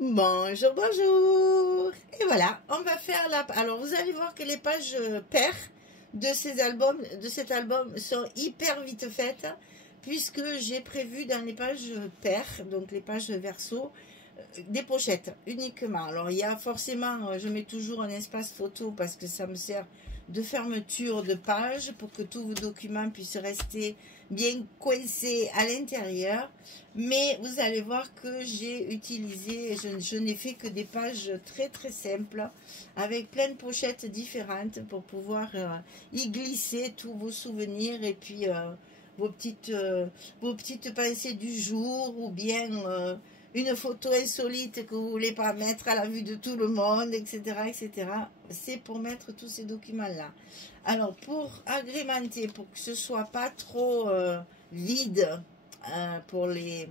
Bonjour, bonjour. Et voilà, on va faire la... Alors, vous allez voir que les pages paires de cet album sont hyper vite faites, puisque j'ai prévu dans les pages paires, donc les pages verso, des pochettes uniquement. Alors, il y a forcément, je mets toujours un espace photo parce que ça me sert de fermeture de page pour que tous vos documents puissent rester bien coincés à l'intérieur. Mais vous allez voir que j'ai utilisé, je n'ai fait que des pages très très simples avec plein de pochettes différentes pour pouvoir y glisser tous vos souvenirs et puis vos petites pensées du jour ou bien une photo insolite que vous voulez pas mettre à la vue de tout le monde, etc. etc. C'est pour mettre tous ces documents-là. Alors, pour agrémenter, pour que ce soit pas trop vide, pour les...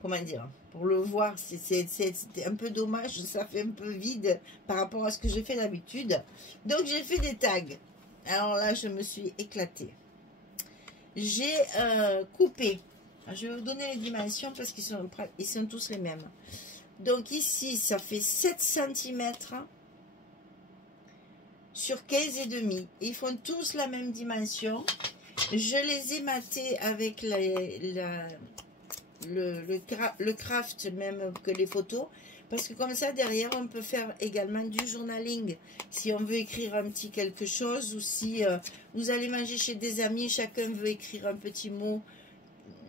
Comment dire? Pour le voir, c'est un peu dommage, ça fait un peu vide par rapport à ce que je fais d'habitude. Donc, j'ai fait des tags. Alors là, je me suis éclatée. J'ai coupé. Je vais vous donner les dimensions parce qu'ils sont tous les mêmes. Donc ici, ça fait 7 cm sur 15,5. Ils font tous la même dimension. Je les ai matés avec le craft même que les photos. Parce que comme ça, derrière, on peut faire également du journaling. Si on veut écrire un petit quelque chose ou si vous allez manger chez des amis, chacun veut écrire un petit mot,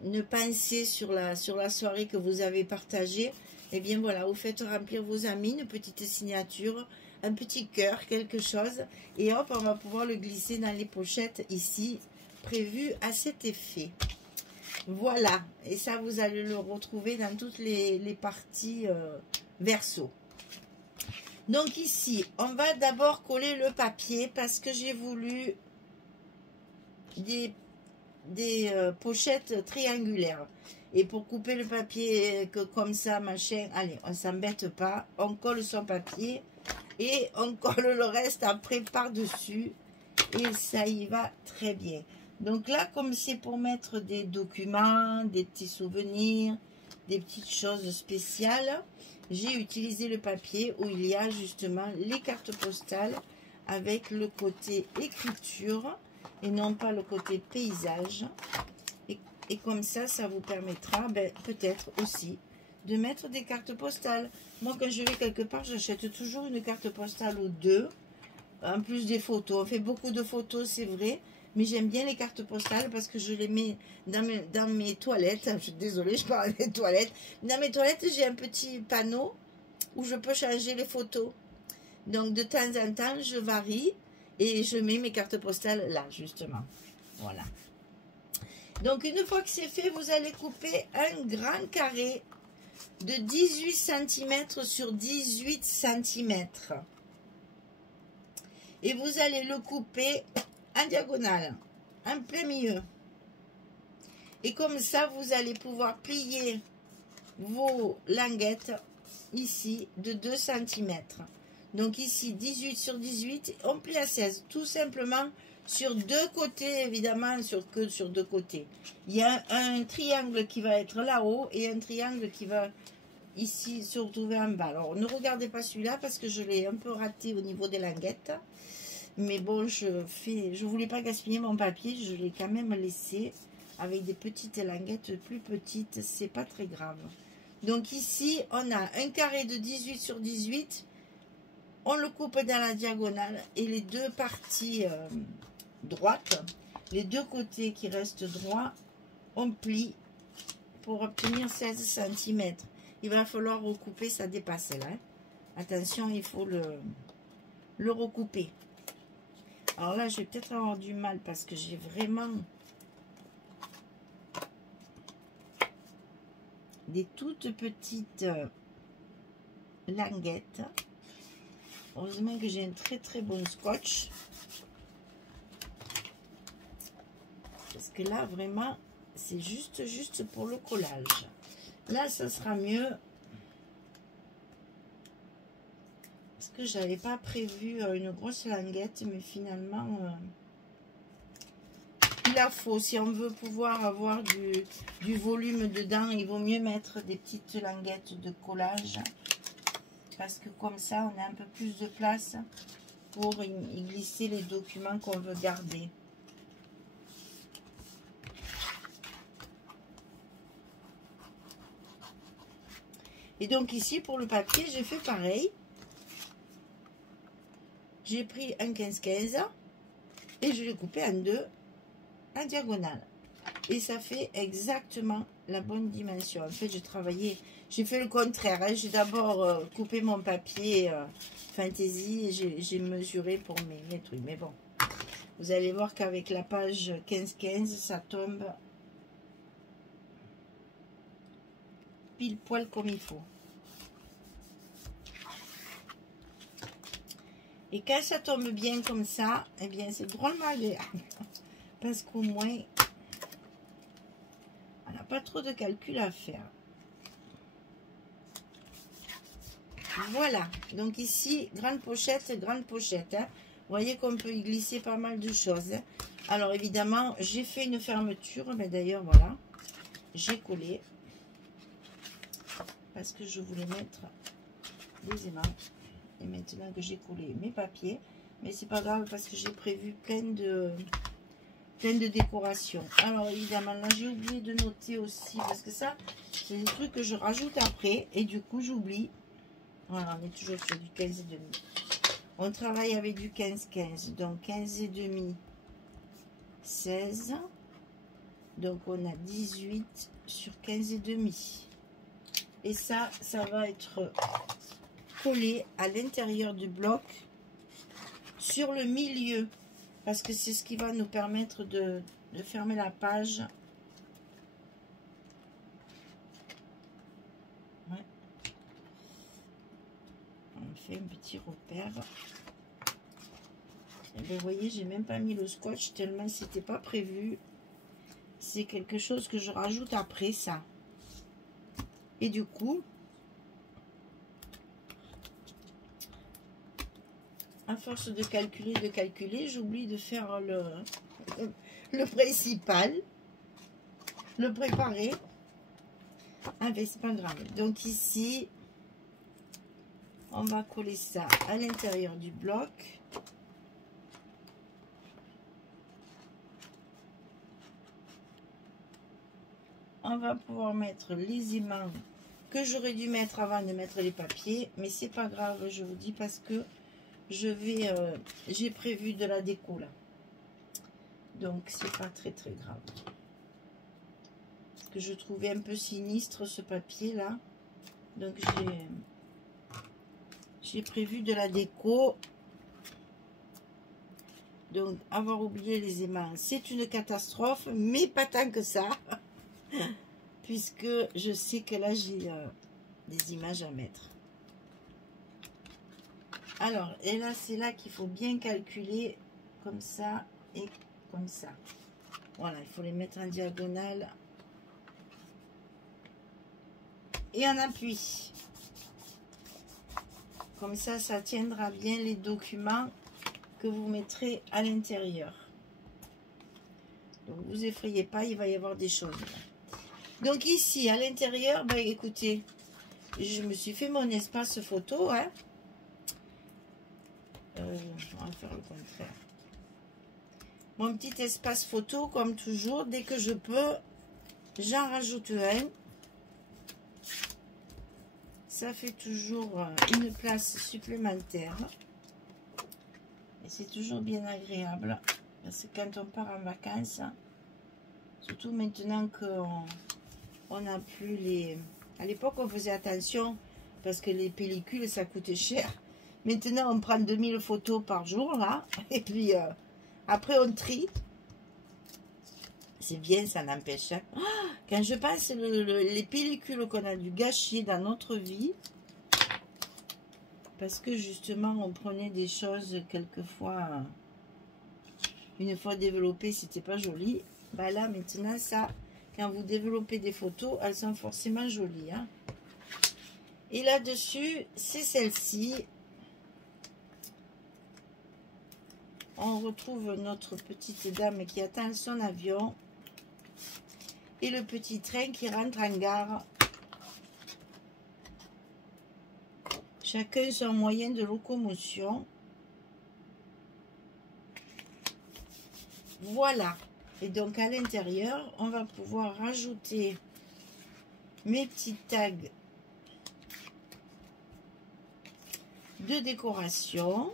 une pensée sur la soirée que vous avez partagée. Et bien voilà, vous faites remplir vos amis, une petite signature, un petit cœur, quelque chose. Et hop, on va pouvoir le glisser dans les pochettes ici, prévues à cet effet. Voilà, et ça vous allez le retrouver dans toutes les parties verso. Donc ici, on va d'abord coller le papier parce que j'ai voulu des pochettes triangulaires. Et pour couper le papier comme ça, machin, allez, on s'embête pas, on colle son papier et on colle le reste après par-dessus et ça y va très bien. Donc là, comme c'est pour mettre des documents, des petits souvenirs, des petites choses spéciales, j'ai utilisé le papier où il y a justement les cartes postales avec le côté écriture et non pas le côté paysage. Et comme ça, ça vous permettra peut-être aussi de mettre des cartes postales. Moi, quand je vais quelque part, j'achète toujours une carte postale ou deux, en plus des photos. On fait beaucoup de photos, c'est vrai, mais j'aime bien les cartes postales parce que je les mets dans mes toilettes. Je suis désolée, je parle des toilettes. Dans mes toilettes, j'ai un petit panneau où je peux changer les photos. Donc, de temps en temps, je varie et je mets mes cartes postales là, justement. Voilà. Donc, une fois que c'est fait, vous allez couper un grand carré de 18 cm sur 18 cm. Et vous allez le couper en diagonale, en plein milieu. Et comme ça, vous allez pouvoir plier vos languettes ici de 2 cm. Donc ici, 18 sur 18, on plie à 16, tout simplement sur deux côtés, évidemment, que sur deux côtés. Il y a un triangle qui va être là-haut et un triangle qui va ici se retrouver en bas. Alors, ne regardez pas celui-là parce que je l'ai un peu raté au niveau des languettes. Mais bon, je voulais pas gaspiller mon papier, je l'ai quand même laissé avec des petites languettes plus petites, c'est pas très grave. Donc ici, on a un carré de 18 sur 18, on le coupe dans la diagonale et les deux parties droites, les deux côtés qui restent droits, on plie pour obtenir 16 cm. Il va falloir recouper, ça dépasse là. Hein. Attention, il faut le recouper. Alors là, je vais peut-être avoir du mal parce que j'ai vraiment des toutes petites languettes. Heureusement que j'ai un très très bon scotch. Parce que là, vraiment, c'est juste pour le collage. Là, ça sera mieux. Parce que j'avais pas prévu une grosse languette, mais finalement, il la faut. Si on veut pouvoir avoir du volume dedans, il vaut mieux mettre des petites languettes de collage parce que comme ça, on a un peu plus de place pour y glisser les documents qu'on veut garder. Et donc ici, pour le papier, j'ai fait pareil. J'ai pris un 15-15 et je l'ai coupé en deux, en diagonale. Et ça fait exactement la bonne dimension. En fait, j'ai fait le contraire. Hein. J'ai d'abord coupé mon papier fantaisie et j'ai mesuré pour mes trucs. Mais bon, vous allez voir qu'avec la page 15-15, ça tombe pile poil comme il faut. Et quand ça tombe bien comme ça, eh bien, c'est drôlement agréable. Parce qu'au moins, on n'a pas trop de calcul à faire. Voilà. Donc ici, grande pochette. Hein. Vous voyez qu'on peut y glisser pas mal de choses. Hein. Alors évidemment, j'ai fait une fermeture. Mais d'ailleurs, voilà. J'ai collé. Parce que je voulais mettre des aimants. Et maintenant que j'ai collé mes papiers, mais c'est pas grave parce que j'ai prévu plein de décorations. Alors évidemment là j'ai oublié de noter aussi parce que ça c'est des trucs que je rajoute après et du coup j'oublie. Voilà, on est toujours sur du 15,5. On travaille avec du 15-15, donc 15,5, 16. Donc on a 18 sur 15,5. Et ça va être collé à l'intérieur du bloc sur le milieu parce que c'est ce qui va nous permettre de fermer la page. Ouais. On fait un petit repère. Et bien, vous voyez, j'ai même pas mis le scotch tellement c'était pas prévu. C'est quelque chose que je rajoute après ça. Et du coup, à force de calculer, j'oublie de faire le principal, le préparer. Ah ben c'est pas grave. Donc ici, on va coller ça à l'intérieur du bloc. On va pouvoir mettre les aimants que j'aurais dû mettre avant de mettre les papiers, mais c'est pas grave, je vous dis, parce que j'ai prévu de la déco là, donc c'est pas très grave. Parce que je trouvais un peu sinistre ce papier là, donc j'ai prévu de la déco. Donc avoir oublié les aimants c'est une catastrophe, mais pas tant que ça puisque je sais que là j'ai des images à mettre. Alors, et là, c'est là qu'il faut bien calculer comme ça et comme ça. Voilà, il faut les mettre en diagonale et en appui. Comme ça, ça tiendra bien les documents que vous mettrez à l'intérieur. Donc, vous effrayez pas, il va y avoir des choses. Donc, ici, à l'intérieur, bah, écoutez, je me suis fait mon espace photo, hein. On va faire le contraire. Mon petit espace photo, comme toujours, dès que je peux, j'en rajoute un. Ça fait toujours une place supplémentaire. Et c'est toujours bien agréable. Parce que quand on part en vacances, surtout maintenant qu'on n'a plus les... À l'époque, on faisait attention parce que les pellicules, ça coûtait cher. Maintenant, on prend 2000 photos par jour, là. Et puis, après, on trie. C'est bien, ça n'empêche. Hein. Quand je pense les pellicules qu'on a dû gâcher dans notre vie, parce que, justement, on prenait des choses, quelquefois, une fois développées, c'était pas joli. Bah là, maintenant, ça, quand vous développez des photos, elles sont forcément jolies. Hein. Et là-dessus, c'est celle-ci. On retrouve notre petite dame qui attend son avion et le petit train qui rentre en gare. Chacun son moyen de locomotion. Voilà. Et donc à l'intérieur, on va pouvoir rajouter mes petits tags de décoration.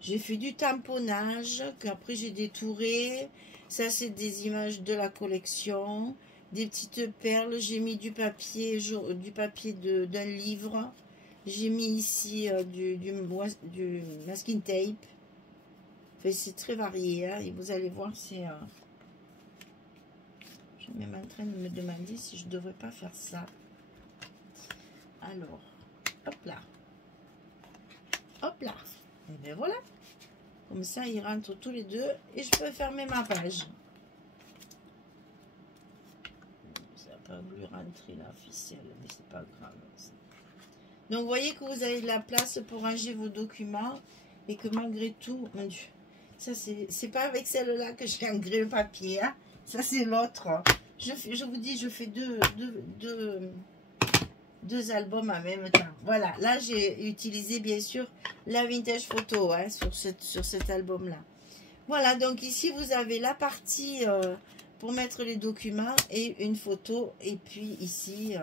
J'ai fait du tamponnage qu'après j'ai détouré. Ça c'est des images de la collection, des petites perles. J'ai mis du papier d'un livre. J'ai mis ici du masking tape. Enfin, c'est très varié, hein, et vous allez voir, c'est... je suis même en train de me demander si je ne devrais pas faire ça. Alors, hop là. Hop là. Et bien voilà. Comme ça, ils rentrent tous les deux et je peux fermer ma page. Ça n'a pas voulu rentrer la ficelle, mais c'est pas grave. Donc, vous voyez que vous avez de la place pour ranger vos documents et que malgré tout, mon Dieu, ça c'est pas avec celle-là que j'ai engré le papier, hein. Ça c'est l'autre. Je vous dis, je fais deux albums en même temps. Voilà, là j'ai utilisé bien sûr la vintage photo, hein, sur cet album là. Voilà, donc ici vous avez la partie pour mettre les documents et une photo, et puis ici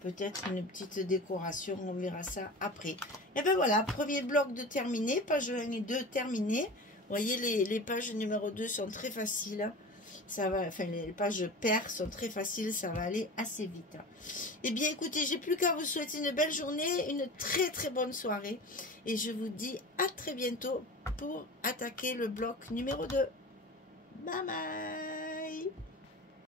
peut-être une petite décoration, on verra ça après. Et ben voilà, premier bloc de terminé, page 1 et 2 terminé. Vous voyez, les pages numéro 2 sont très faciles. Ça va, enfin, les pages paires sont très faciles, ça va aller assez vite. Eh bien, écoutez, j'ai plus qu'à vous souhaiter une belle journée, une très très bonne soirée. Et je vous dis à très bientôt pour attaquer le bloc numéro 2. Bye bye!